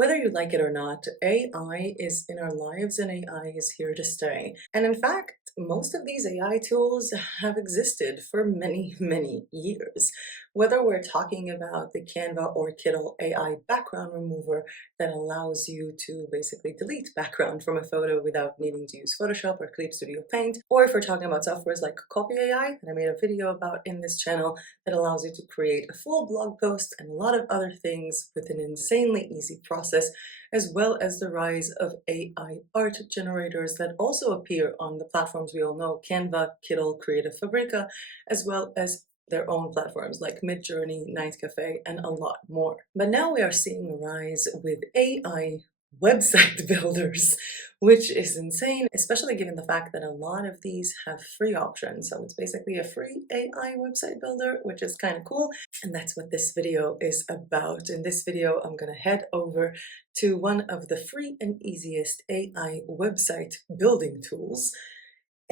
Whether you like it or not, AI is in our lives and AI is here to stay. And in fact, most of these AI tools have existed for many, many years. Whether we're talking about the Canva or KITTL AI background remover that allows you to basically delete background from a photo without needing to use Photoshop or Clip Studio Paint, or if we're talking about softwares like Copy AI that I made a video about in this channel that allows you to create a full blog post and a lot of other things with an insanely easy process, as well as the rise of AI art generators that also appear on the platforms we all know, Canva, KITTL, Creative Fabrica, as well as their own platforms like Midjourney, Night Cafe, and a lot more. But now we are seeing a rise with AI website builders, which is insane, especially given the fact that a lot of these have free options. So it's basically a free AI website builder, which is kind of cool. And that's what this video is about. In this video, I'm going to head over to one of the free and easiest AI website building tools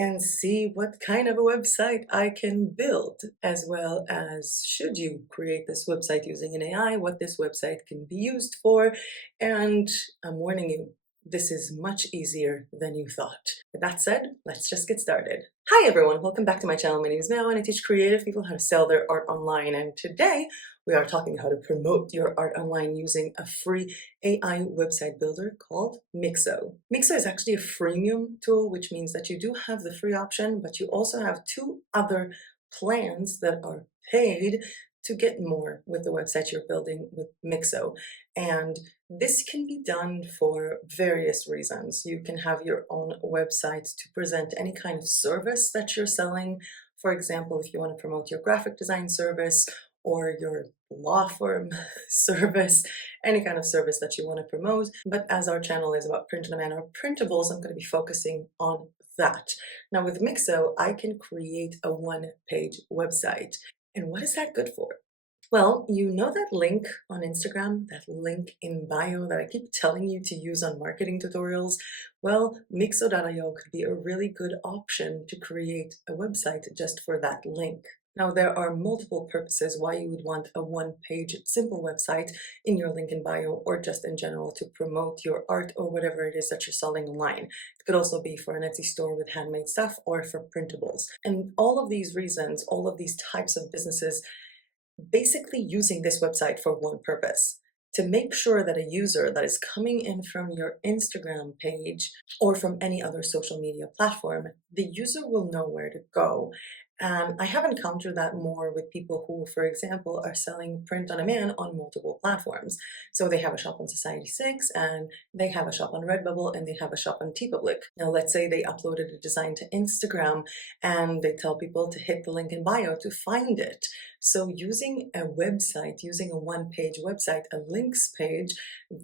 and see what kind of a website I can build, as well as should you create this website using an AI, what this website can be used for. And I'm warning you, this is much easier than you thought. With that said, let's just get started. Hi everyone, welcome back to my channel. My name is Mel and I teach creative people how to sell their art online. And today we are talking how to promote your art online using a free AI website builder called Mixo. Mixo is actually a freemium tool, which means that you do have the free option, but you also have two other plans that are paid to get more with the website you're building with Mixo. And this can be done for various reasons. You can have your own website to present any kind of service that you're selling. For example, if you want to promote your graphic design service or your law firm service, any kind of service that you want to promote. But as our channel is about print on demand or printables, I'm going to be focusing on that. Now with Mixo, I can create a one-page website. And what is that good for? Well, you know that link on Instagram, that link in bio that I keep telling you to use on marketing tutorials? Well, Mixo.io could be a really good option to create a website just for that link. Now, there are multiple purposes why you would want a one-page simple website in your link in bio or just in general to promote your art or whatever it is that you're selling online. It could also be for an Etsy store with handmade stuff or for printables. And all of these reasons, all of these types of businesses basically using this website for one purpose: to make sure that a user that is coming in from your Instagram page or from any other social media platform, the user will know where to go. And I have encountered that more with people who, for example, are selling print on demand on multiple platforms. So they have a shop on Society6 and they have a shop on Redbubble and they have a shop on TeePublic. Now, let's say they uploaded a design to Instagram and they tell people to hit the link in bio to find it. So using a website, using a one-page website, a links page,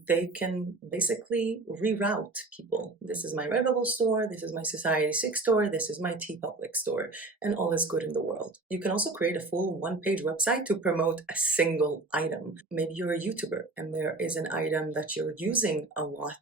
they can basically reroute people. This is my Redbubble store, this is my Society6 store, this is my TeePublic store, and all is good in the world. You can also create a full one-page website to promote a single item. Maybe you're a YouTuber and there is an item that you're using a lot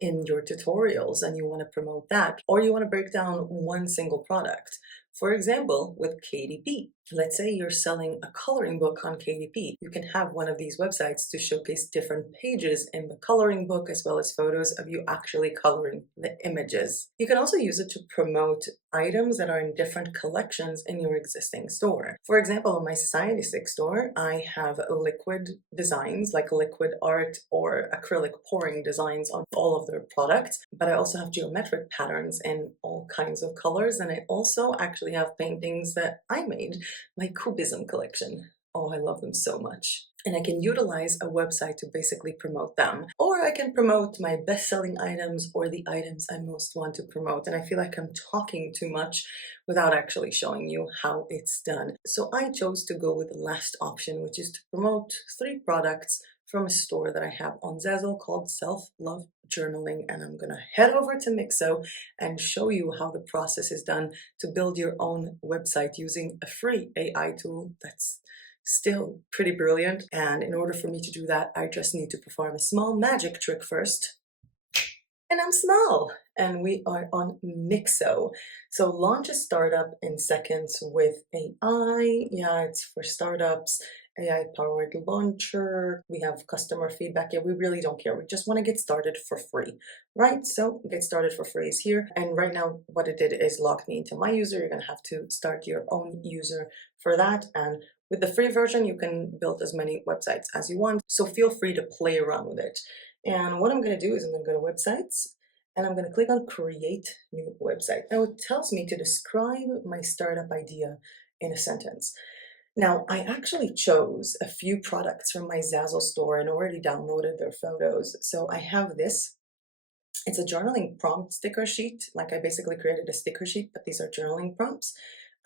in your tutorials and you want to promote that, or you want to break down one single product. For example, with KDP, let's say you're selling a coloring book on KDP. You can have one of these websites to showcase different pages in the coloring book as well as photos of you actually coloring the images. You can also use it to promote items that are in different collections in your existing store. For example, in my Society6 store, I have liquid designs like liquid art or acrylic pouring designs on all of their products, but I also have geometric patterns in all kinds of colors, and I also actually have paintings that I made, my Cubism collection. Oh, I love them so much. And I can utilize a website to basically promote them. Or I can promote my best-selling items or the items I most want to promote. And I feel like I'm talking too much without actually showing you how it's done. So I chose to go with the last option, which is to promote 3 products from a store that I have on Zazzle called Self-Love Journaling. And I'm gonna head over to Mixo and show you how the process is done to build your own website using a free AI tool that's still pretty brilliant. And in order for me to do that, I just need to perform a small magic trick first. And I'm small, and we are on Mixo. So launch a startup in seconds with AI. Yeah, it's for startups. AI-powered launcher. We have customer feedback. Yeah, we really don't care. We just want to get started for free, right? So get started for free is here. And right now, what it did is logged me into my user. You're going to have to start your own user for that. And with the free version, you can build as many websites as you want. So feel free to play around with it. And what I'm going to do is I'm going to go to websites and I'm going to click on create new website. Now it tells me to describe my startup idea in a sentence. Now, I actually chose a few products from my Zazzle store and already downloaded their photos. So I have this. It's a journaling prompt sticker sheet. Like I basically created a sticker sheet, but these are journaling prompts.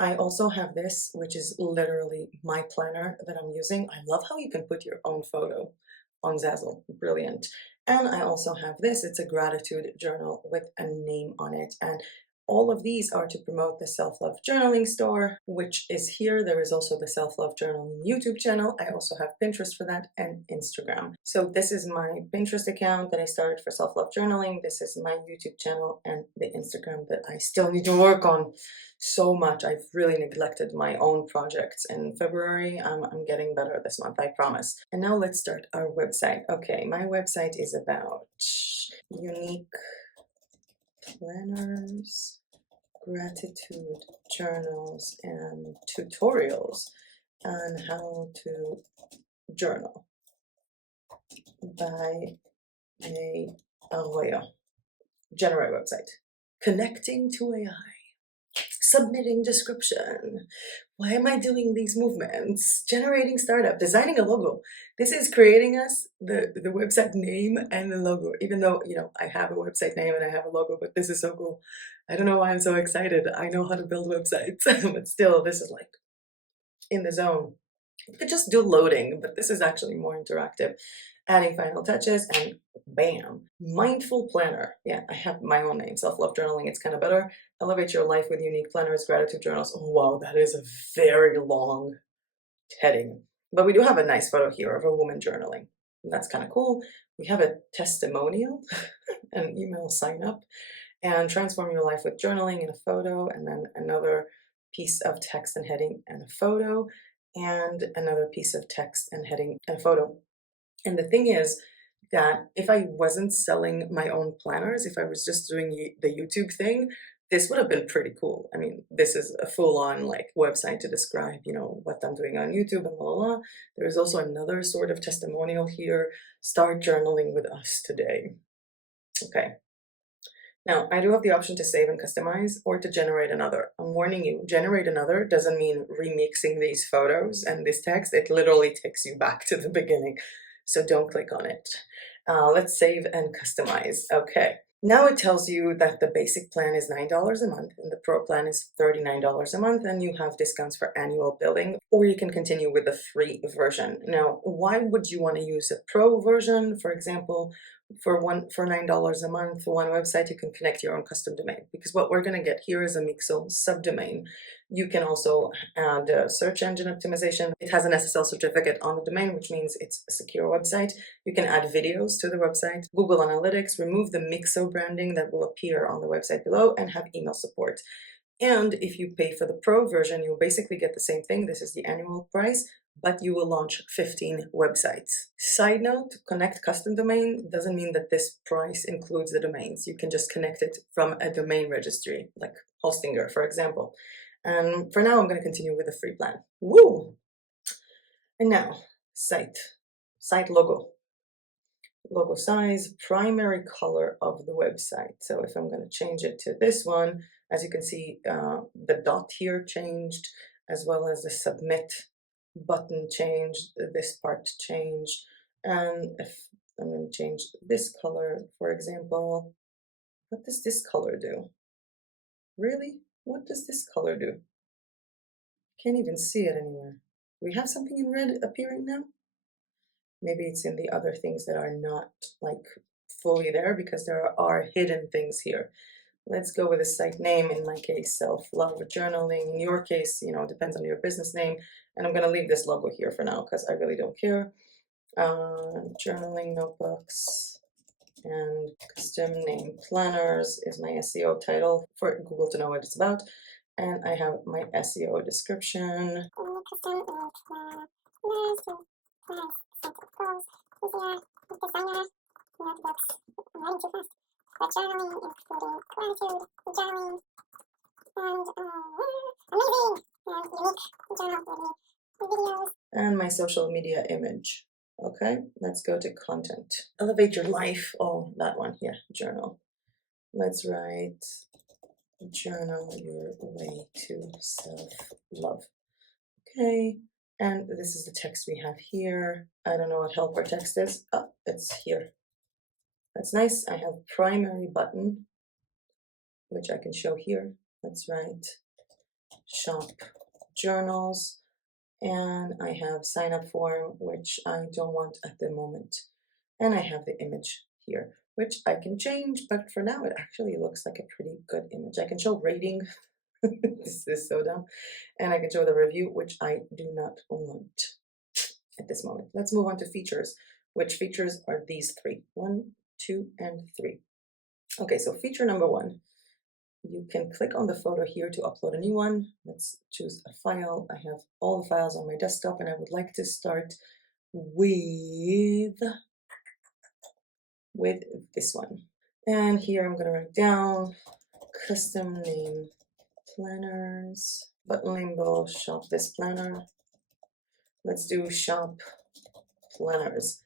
I also have this, which is literally my planner that I'm using. I love how you can put your own photo on Zazzle. Brilliant. And I also have this. It's a gratitude journal with a name on it. And all of these are to promote the Self-Love Journaling store, which is here. There is also the Self-Love Journaling YouTube channel. I also have Pinterest for that and Instagram. So this is my Pinterest account that I started for Self-Love Journaling. This is my YouTube channel and the Instagram that I still need to work on so much. I've really neglected my own projects. In February, I'm getting better this month, I promise. And now let's start our website. Okay, my website is about unique planners, gratitude journals, and tutorials on how to journal by a Arroyo. Generate website. Connecting to AI. Submitting description. Why am I doing these movements? Generating startup, designing a logo. This is creating us the website name and the logo, even though, you know, I have a website name and I have a logo, but this is so cool. I don't know why I'm so excited. I know how to build websites, but still, this is like in the zone. You could just do loading, but this is actually more interactive. Adding final touches and bam, mindful planner. Yeah, I have my own name, self-love journaling. It's kind of better. Elevate your life with unique planners, gratitude journals. Oh, wow, that is a very long heading. But we do have a nice photo here of a woman journaling. That's kind of cool. We have a testimonial, an email sign up, and transform your life with journaling and a photo, and then another piece of text and heading and a photo, and another piece of text and heading and a photo. And the thing is that if I wasn't selling my own planners, if I was just doing the YouTube thing, this would have been pretty cool. I mean, this is a full-on like website to describe, you know, what I'm doing on YouTube and blah, blah, blah. There is also another sort of testimonial here. Start journaling with us today. Okay. Now, I do have the option to save and customize or to generate another. I'm warning you, generate another doesn't mean remixing these photos and this text. It literally takes you back to the beginning. So don't click on it. Let's save and customize. Okay. Now it tells you that the basic plan is $9 a month and the pro plan is $39 a month, and you have discounts for annual billing, or you can continue with the free version. Now, why would you want to use a pro version? For example, for $9 a month for one website, you can connect your own custom domain, because what we're going to get here is a Mixo subdomain. You can also add search engine optimization. It has an SSL certificate on the domain, which means it's a secure website. You can add videos to the website, Google Analytics, remove the Mixo branding that will appear on the website below, and have email support. And if you pay for the pro version, you'll basically get the same thing. This is the annual price, but you will launch 15 websites. Side note, connect custom domain doesn't mean that this price includes the domains. You can just connect it from a domain registry, like Hostinger, for example. And for now, I'm going to continue with the free plan. Woo! And now, site logo. Logo size, primary color of the website. So if I'm going to change it to this one, as you can see, the dot here changed, as well as the submit button changed, this part changed. And if I'm going to change this color, for example, what does this color do? Really? What does this color do? Can't even see it anywhere. We have something in red appearing now? Maybe it's in the other things that are not like fully there, because there are hidden things here. Let's go with a site name. In my case, self-love journaling. In your case, you know, it depends on your business name. And I'm going to leave this logo here for now because I really don't care. Journaling notebooks and custom name planners is my SEO title for Google to know what it's about. And I have my SEO description. And my social media image. Okay, let's go to content. Elevate your life. Oh, that one here, journal. Let's write journal your way to self-love. Okay, and this is the text we have here. I don't know what helper text is. Oh, it's here. That's nice. I have primary button, which I can show here. Let's write shop journals. And I have sign up form, which I don't want at the moment. And I have the image here, which I can change, but for now it actually looks like a pretty good image. I can show rating. This is so dumb. And I can show the review, which I do not want at this moment. Let's move on to features, which features are these three: 1, 2, and 3. Okay, so feature number 1. You can click on the photo here to upload a new one. Let's choose a file. I have all the files on my desktop and I would like to start with this one. And here I'm going to write down custom name planners, button label, shop this planner. Let's do shop planners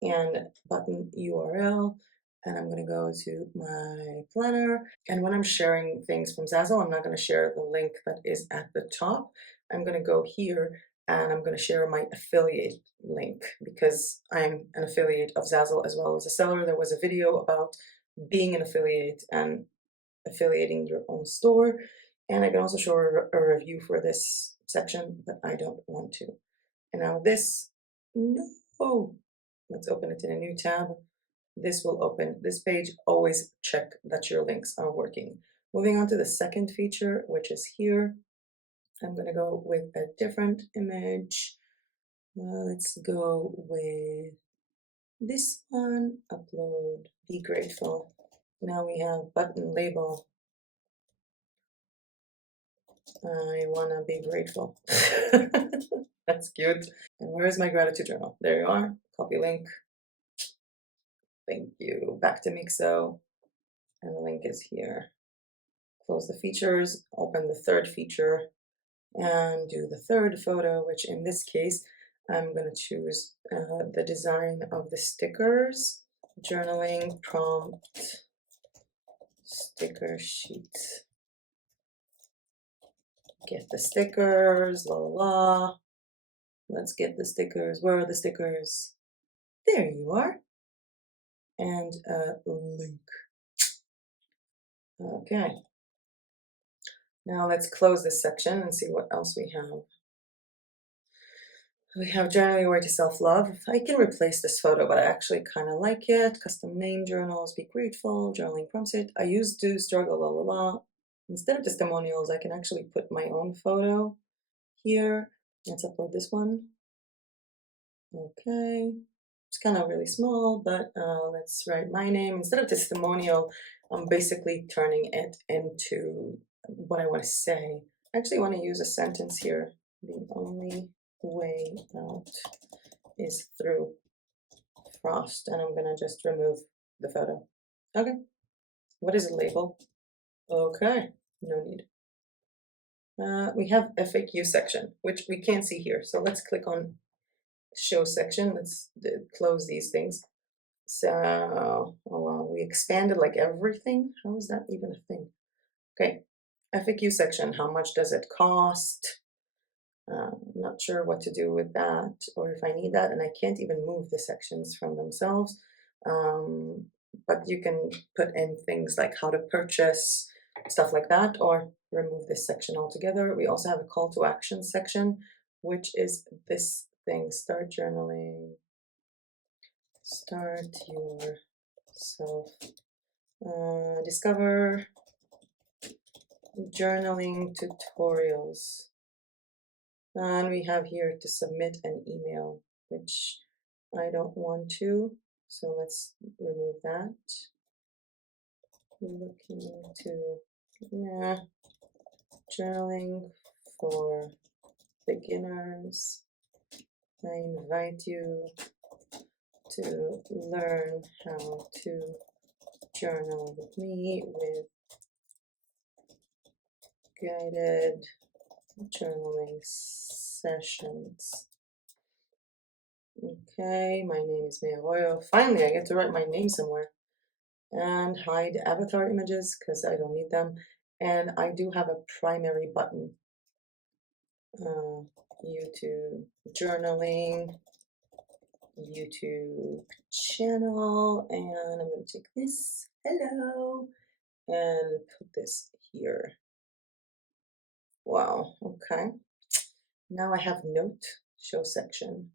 and button URL. And I'm going to go to my planner. And when I'm sharing things from Zazzle, I'm not going to share the link that is at the top. I'm going to go here and I'm going to share my affiliate link because I'm an affiliate of Zazzle as well as a seller. There was a video about being an affiliate and affiliating your own store. And I can also show a review for this section, but I don't want to. And now this, no. Let's open it in a new tab. This will open this page. Always check that your links are working. Moving on to the second feature, which is here. I'm going to go with a different image. Let's go with this one. Upload. Be grateful. Now we have button label. I want to be grateful. That's cute. And where is my gratitude journal? There you are. Copy link. Thank you. Back to Mixo. And the link is here. Close the features, open the third feature, and do the third photo, which in this case, I'm going to choose the design of the stickers. Journaling prompt sticker sheet. Get the stickers, la la la. Let's get the stickers. Where are the stickers? There you are. And a link. Okay. Now let's close this section and see what else we have. We have journaling way to self-love. I can replace this photo, but I actually kind of like it. Custom name journals, be grateful, journaling prompts it. I used to struggle, la la la. Instead of testimonials, I can actually put my own photo here. Let's upload this one. Okay. It's kind of really small, but let's write my name. Instead of testimonial, I'm basically turning it into what I want to say. I actually want to use a sentence here. The only way out is through frost, and I'm gonna just remove the photo. Okay, what is a label? Okay, no need. We have FAQ section, which we can't see here, so let's click on show section. Let's close these things. So, oh wow, we expanded like everything. How is that even a thing? Okay, FAQ section, how much does it cost? I'm not sure what to do with that or if I need that, and I can't even move the sections from themselves. But you can put in things like how to purchase, stuff like that, or remove this section altogether. We also have a call to action section, which is this thing: start journaling, start yourself, discover journaling tutorials. And we have here to submit an email, which I don't want to. So let's remove that. Looking to journaling for beginners. I invite you to learn how to journal with me with guided journaling sessions. Okay, my name is Mia Arroyo. Finally, I get to write my name somewhere. And hide avatar images because I don't need them. And I do have a primary button. YouTube journaling, YouTube channel, and I'm going to take this, hello, and put this here. Wow, okay. Now I have note, show section.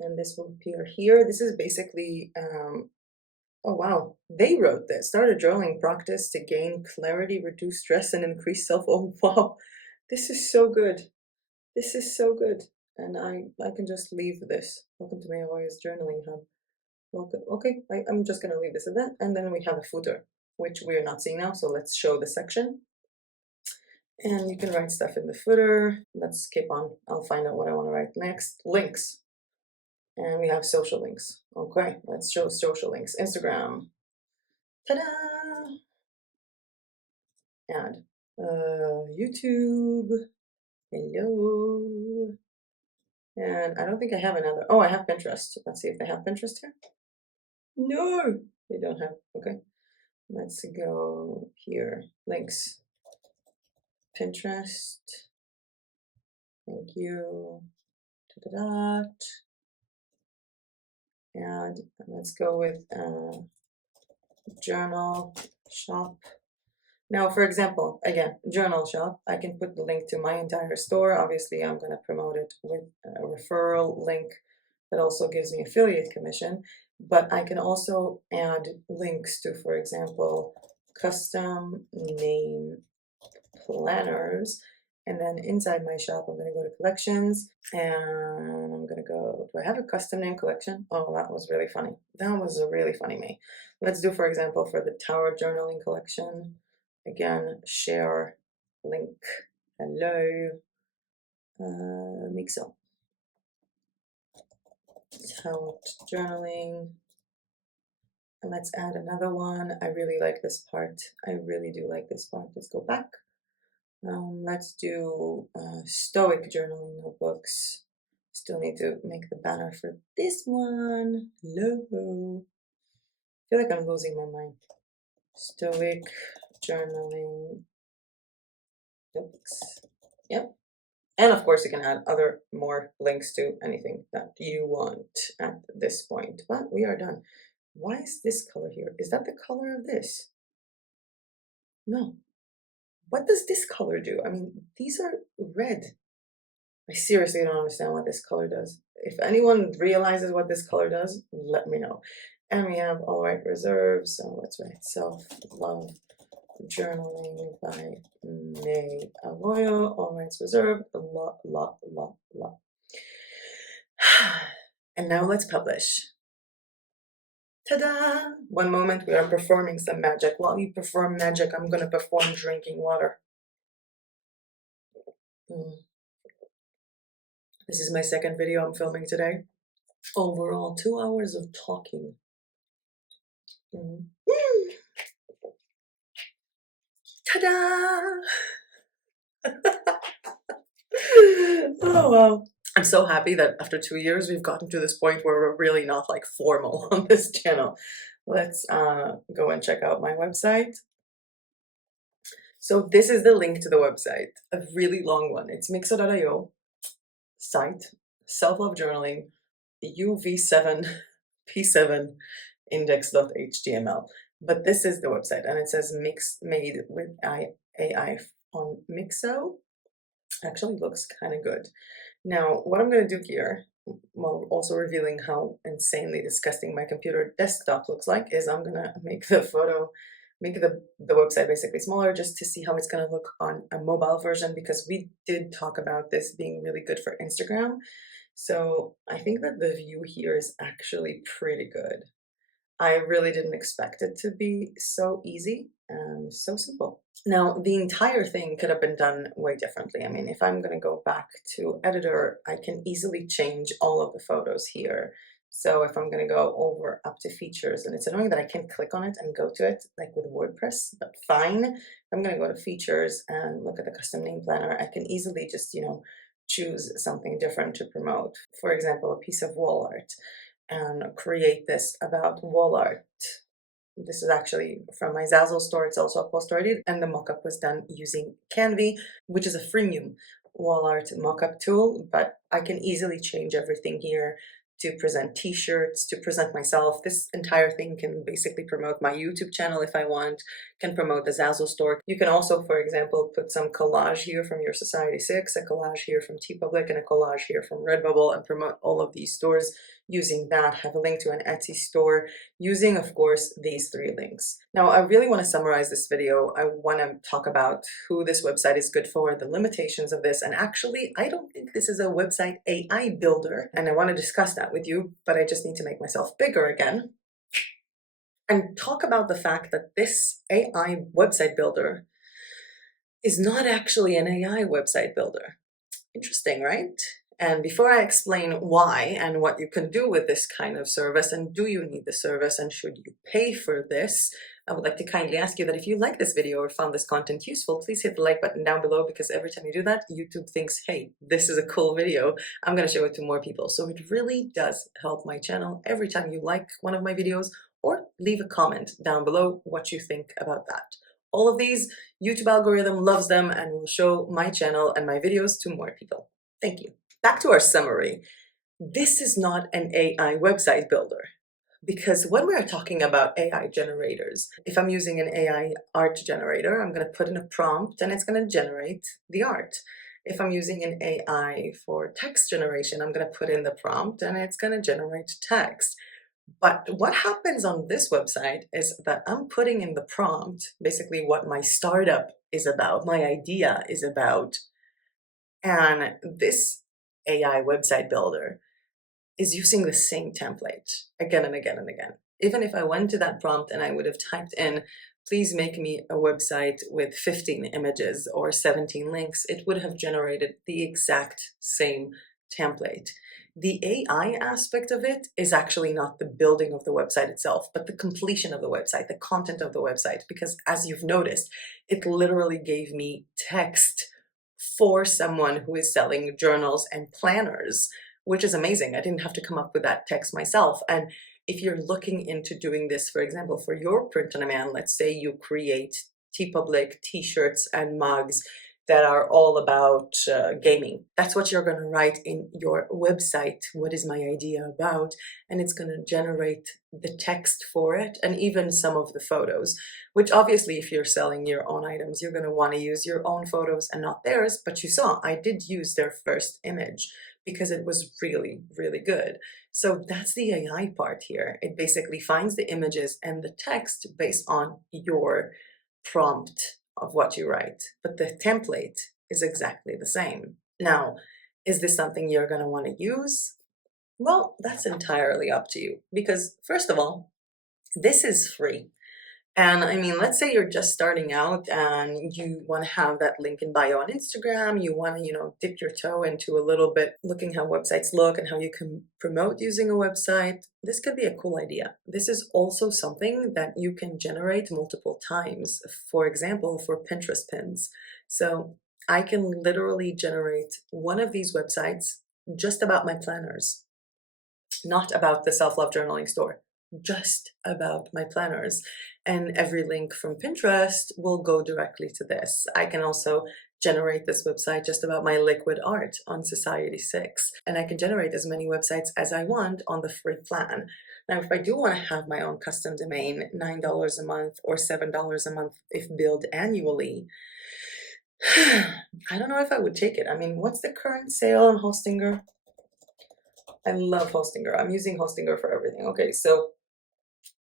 And this will appear here. This is basically, oh wow, they wrote this. Start a journaling practice to gain clarity, reduce stress, and increase self. Oh wow, this is so good. This is so good. And I can just leave this. Welcome to my Arroyo's journaling hub. Welcome. Okay, I'm just gonna leave this at that. And then we have a footer, which we're not seeing now. So let's show the section. And you can write stuff in the footer. Let's skip on. I'll find out what I want to write next. Links. And we have social links. Okay, let's show social links. Instagram. Ta-da! Add. YouTube. Hello. And I don't think I have another. Oh, I have Pinterest. Let's see if they have Pinterest here. No, they don't have. Okay. Let's go here. Links. Pinterest. Thank you. Da-da-da. And let's go with journal shop. Now, for example, again, journal shop, I can put the link to my entire store. Obviously, I'm going to promote it with a referral link that also gives me affiliate commission. But I can also add links to, for example, custom name planners. And then inside my shop, I'm going to go to collections and I'm going to go, do I have a custom name collection? Oh, that was really funny. That was a really funny me. Let's do, for example, for the Tower Journaling collection, again, share link. Hello, Mixo. Tower Journaling. And let's add another one. I really like this part. I really do like this part. Let's go back. Let's do Stoic journaling notebooks. Still need to make the banner for this one. Hello. I feel like I'm losing my mind. Stoic journaling notebooks. Yep. And of course, you can add other more links to anything that you want at this point. But we are done. Why is this color here? Is that the color of this? No. What does this color do? I mean, these are red. I seriously don't understand what this color does. If anyone realizes what this color does, let me know. And we have All Right Reserve. So let's write Self-Love Journaling by May Arroyo. All Rights Reserved. La. And now let's publish. Ta-da! One moment, we are performing some magic. While you perform magic, I'm going to perform drinking water. This is my second video I'm filming today. Overall, 2 hours of talking. Ta-da! Oh, wow. I'm so happy that after 2 years, we've gotten to this point where we're really not like formal on this channel. Let's go and check out my website. So this is the link to the website, a really long one. It's mixo.io, site, self-love journaling, UV7, P7, index.html. But this is the website, and it says made with AI on Mixo. Actually looks kind of good. Now, what I'm going to do here, while also revealing how insanely disgusting my computer desktop looks like, is I'm going to make the website basically smaller just to see how it's going to look on a mobile version, because we did talk about this being really good for Instagram. So I think that the view here is actually pretty good. I really didn't expect it to be so easy and so simple. Now, the entire thing could have been done way differently. I mean, if I'm going to go back to editor, I can easily change all of the photos here. So if I'm going to go over up to features, and it's annoying that I can't click on it and go to it like with WordPress, but fine. I'm going to go to features and look at the custom name planner. I can easily just, choose something different to promote. For example, a piece of wall art, and create this about wall art. This is actually from my Zazzle store. It's also a post already, and the mockup was done using Canva, which is a freemium wall art mockup tool, but I can easily change everything here to present t-shirts, to present myself. This entire thing can basically promote my YouTube channel if I want, can promote the Zazzle store. You can also, for example, put some collage here from your Society 6, a collage here from TeePublic, and a collage here from Redbubble, and promote all of these stores using that. Have a link to an Etsy store using, of course, these 3 links. Now, I really want to summarize this video. I want to talk about who this website is good for, the limitations of this, and actually, I don't think this is a website AI builder, and I want to discuss that with you, but I just need to make myself bigger again and talk about the fact that this AI website builder is not actually an AI website builder. Interesting, right? And before I explain why and what you can do with this kind of service, and do you need the service and should you pay for this, I would like to kindly ask you that if you like this video or found this content useful, please hit the like button down below, because every time you do that, YouTube thinks, hey, this is a cool video. I'm going to show it to more people. So it really does help my channel every time you like one of my videos or leave a comment down below what you think about that. All of these, YouTube algorithm loves them and will show my channel and my videos to more people. Thank you. Back to our summary. This is not an AI website builder, because when we're talking about AI generators, if I'm using an AI art generator, I'm going to put in a prompt and it's going to generate the art. If I'm using an AI for text generation, I'm going to put in the prompt and it's going to generate text. But what happens on this website is that I'm putting in the prompt, basically what my startup is about, my idea is about, and this AI website builder is using the same template again and again and again. Even if I went to that prompt and I would have typed in, please make me a website with 15 images or 17 links, it would have generated the exact same template. The AI aspect of it is actually not the building of the website itself, but the completion of the website, the content of the website, because as you've noticed, it literally gave me text for someone who is selling journals and planners, which is amazing. I didn't have to come up with that text myself. And if you're looking into doing this, for example, for your print on demand, let's say you create TeePublic t-shirts and mugs that are all about gaming. That's what you're going to write in your website. What is my idea about? And it's going to generate the text for it and even some of the photos, which obviously if you're selling your own items, you're going to want to use your own photos and not theirs. But you saw I did use their first image because it was really, really good. So that's the AI part here. It basically finds the images and the text based on your prompt of what you write, but the template is exactly the same. Now, is this something you're going to want to use? Well, that's entirely up to you, because first of all, this is free. And I mean, let's say you're just starting out and you want to have that link in bio on Instagram. You want to, dip your toe into a little bit looking how websites look and how you can promote using a website. This could be a cool idea. This is also something that you can generate multiple times. For example, for Pinterest pins. So I can literally generate one of these websites just about my planners, not about the self-love journaling store, just about my planners. And every link from Pinterest will go directly to this. I can also generate this website just about my liquid art on Society 6. And I can generate as many websites as I want on the free plan. Now, if I do want to have my own custom domain, $9 a month or $7 a month if billed annually, I don't know if I would take it. I mean, what's the current sale on Hostinger? I love Hostinger. I'm using Hostinger for everything. Okay, so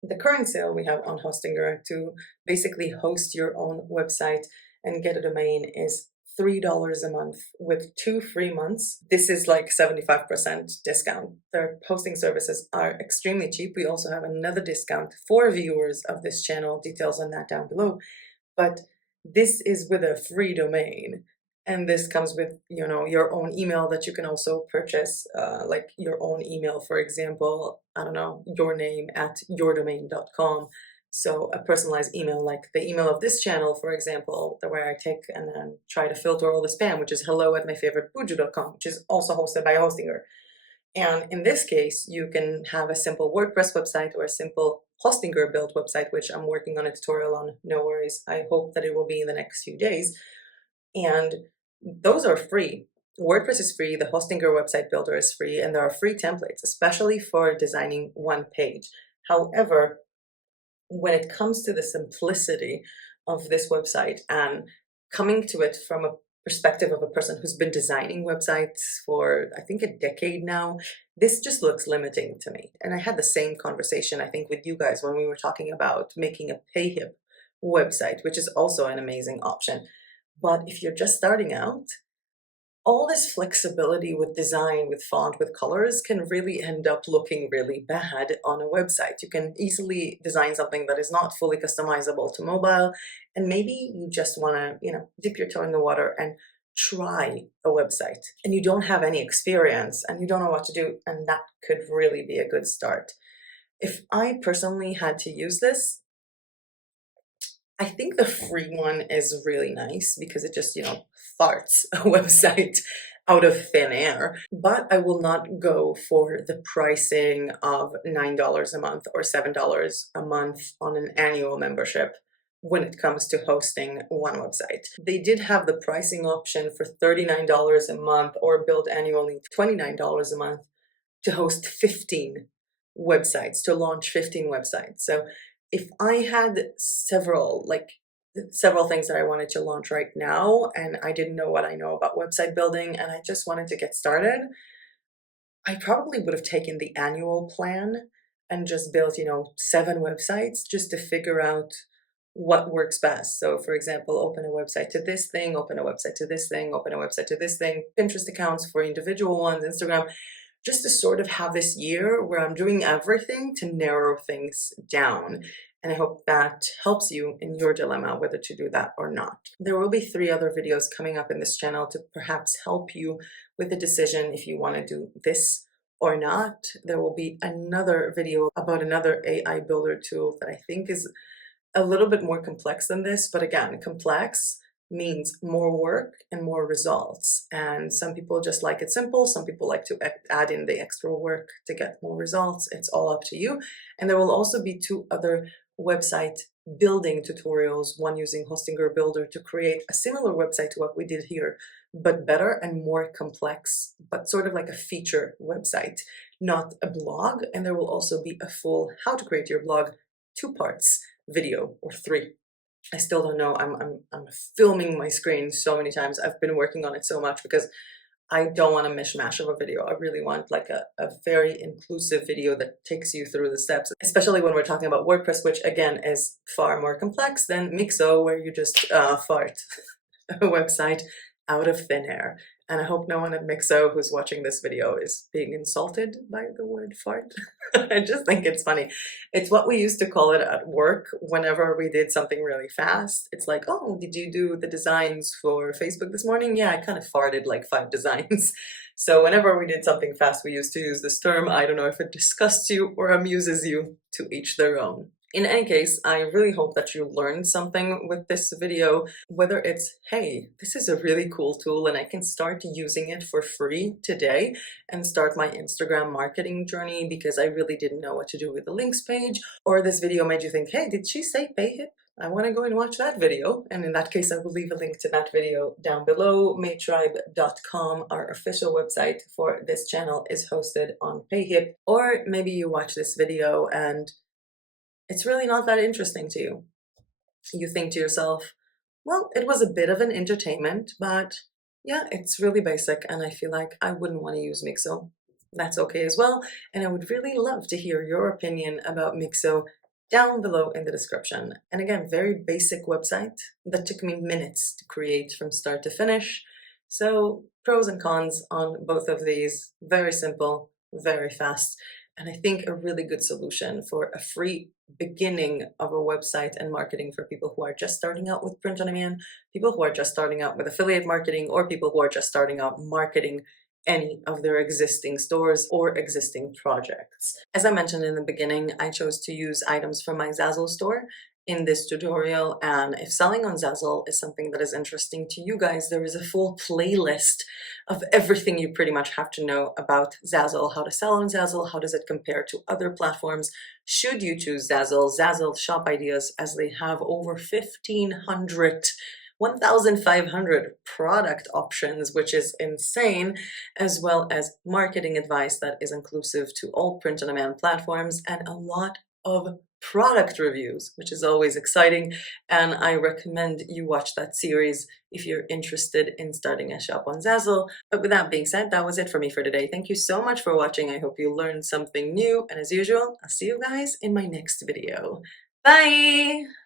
the current sale we have on Hostinger to basically host your own website and get a domain is $3 a month with 2 free months. This is like 75% discount. Their hosting services are extremely cheap. We also have another discount for viewers of this channel. Details on that down below. But This is with a free domain. And this comes with, you know, your own email that you can also purchase, like your own email, for example, I don't know, your name at yourdomain.com. So a personalized email, like the email of this channel, for example, the where I take and then try to filter all the spam, which is hello at myfavoritebuju.com, which is also hosted by a hostinger. And in this case, you can have a simple WordPress website or a simple Hostinger built website, which I'm working on a tutorial on, no worries. I hope that it will be in the next few days. And those are free. WordPress is free, the Hostinger website builder is free, and there are free templates, especially for designing one page. However, when it comes to the simplicity of this website and coming to it from a perspective of a person who's been designing websites for I think a decade now, this just looks limiting to me. And I had the same conversation I think with you guys when we were talking about making a PayHip website, which is also an amazing option. But if you're just starting out, all this flexibility with design, with font, with colors can really end up looking really bad on a website. You can easily design something that is not fully customizable to mobile, and maybe you just want to, you know, dip your toe in the water and try a website, and you don't have any experience and you don't know what to do, and that could really be a good start. If I personally had to use this, I think the free one is really nice because it just, you know, farts a website out of thin air. But I will not go for the pricing of $9 a month or $7 a month on an annual membership when it comes to hosting one website. They did have the pricing option for $39 a month or billed annually $29 a month to host 15 websites, to launch 15 websites. So if I had several things that I wanted to launch right now and I didn't know what I know about website building and I just wanted to get started, I probably would have taken the annual plan and just built, you know, 7 websites just to figure out what works best. So for example, open a website to this thing, open a website to this thing, open a website to this thing, Pinterest accounts for individual ones, Instagram, just to sort of have this year where I'm doing everything to narrow things down. And I hope that helps you in your dilemma whether to do that or not. There will be 3 other videos coming up in this channel to perhaps help you with the decision if you want to do this or not. There will be another video about another AI builder tool that I think is a little bit more complex than this, but again, complex means more work and more results. And some people just like it simple. Some people like to add in the extra work to get more results. It's all up to you. And there will also be 2 other website building tutorials, one using Hostinger Builder to create a similar website to what we did here, but better and more complex, but sort of like a feature website, not a blog. And there will also be a full how to create your blog 2 parts video or 3. I still don't know. I'm filming my screen so many times. I've been working on it so much because I don't want a mishmash of a video. I really want like a very inclusive video that takes you through the steps, especially when we're talking about WordPress, which again is far more complex than Mixo, where you just fart a website out of thin air. And I hope no one at Mixo who's watching this video is being insulted by the word fart. I just think it's funny. It's what we used to call it at work whenever we did something really fast. It's like, oh, did you do the designs for Facebook this morning? Yeah, I kind of farted like 5 designs. So whenever we did something fast, we used to use this term. I don't know if it disgusts you or amuses you, to each their own. In any case, I really hope that you learned something with this video, whether it's, hey, this is a really cool tool and I can start using it for free today and start my Instagram marketing journey because I really didn't know what to do with the links page, or this video made you think, hey, did she say PayHip? I want to go and watch that video. And in that case, I will leave a link to that video down below. Maytribe.com, our official website for this channel, is hosted on PayHip. Or maybe you watch this video and it's really not that interesting to you. You think to yourself, well, it was a bit of an entertainment, but yeah, it's really basic and I feel like I wouldn't want to use Mixo. That's okay as well. And I would really love to hear your opinion about Mixo down below in the description. And again, very basic website that took me minutes to create from start to finish. So pros and cons on both of these, very simple, very fast. and I think a really good solution for a free beginning of a website and marketing for people who are just starting out with print on demand, people who are just starting out with affiliate marketing, or people who are just starting out marketing any of their existing stores or existing projects. As I mentioned in the beginning, I chose to use items from my Zazzle store in this tutorial, and if selling on Zazzle is something that is interesting to you guys, there is a full playlist of everything you pretty much have to know about Zazzle, how to sell on Zazzle, how does it compare to other platforms, should you choose Zazzle, Zazzle shop ideas, as they have over 1,500 product options, which is insane, as well as marketing advice that is inclusive to all print-on-demand platforms, and a lot of product reviews, which is always exciting, and I recommend you watch that series if you're interested in starting a shop on Zazzle. But with that being said, that was it for me for today. Thank you so much for watching. I hope you learned something new, and as usual, I'll see you guys in my next video. Bye!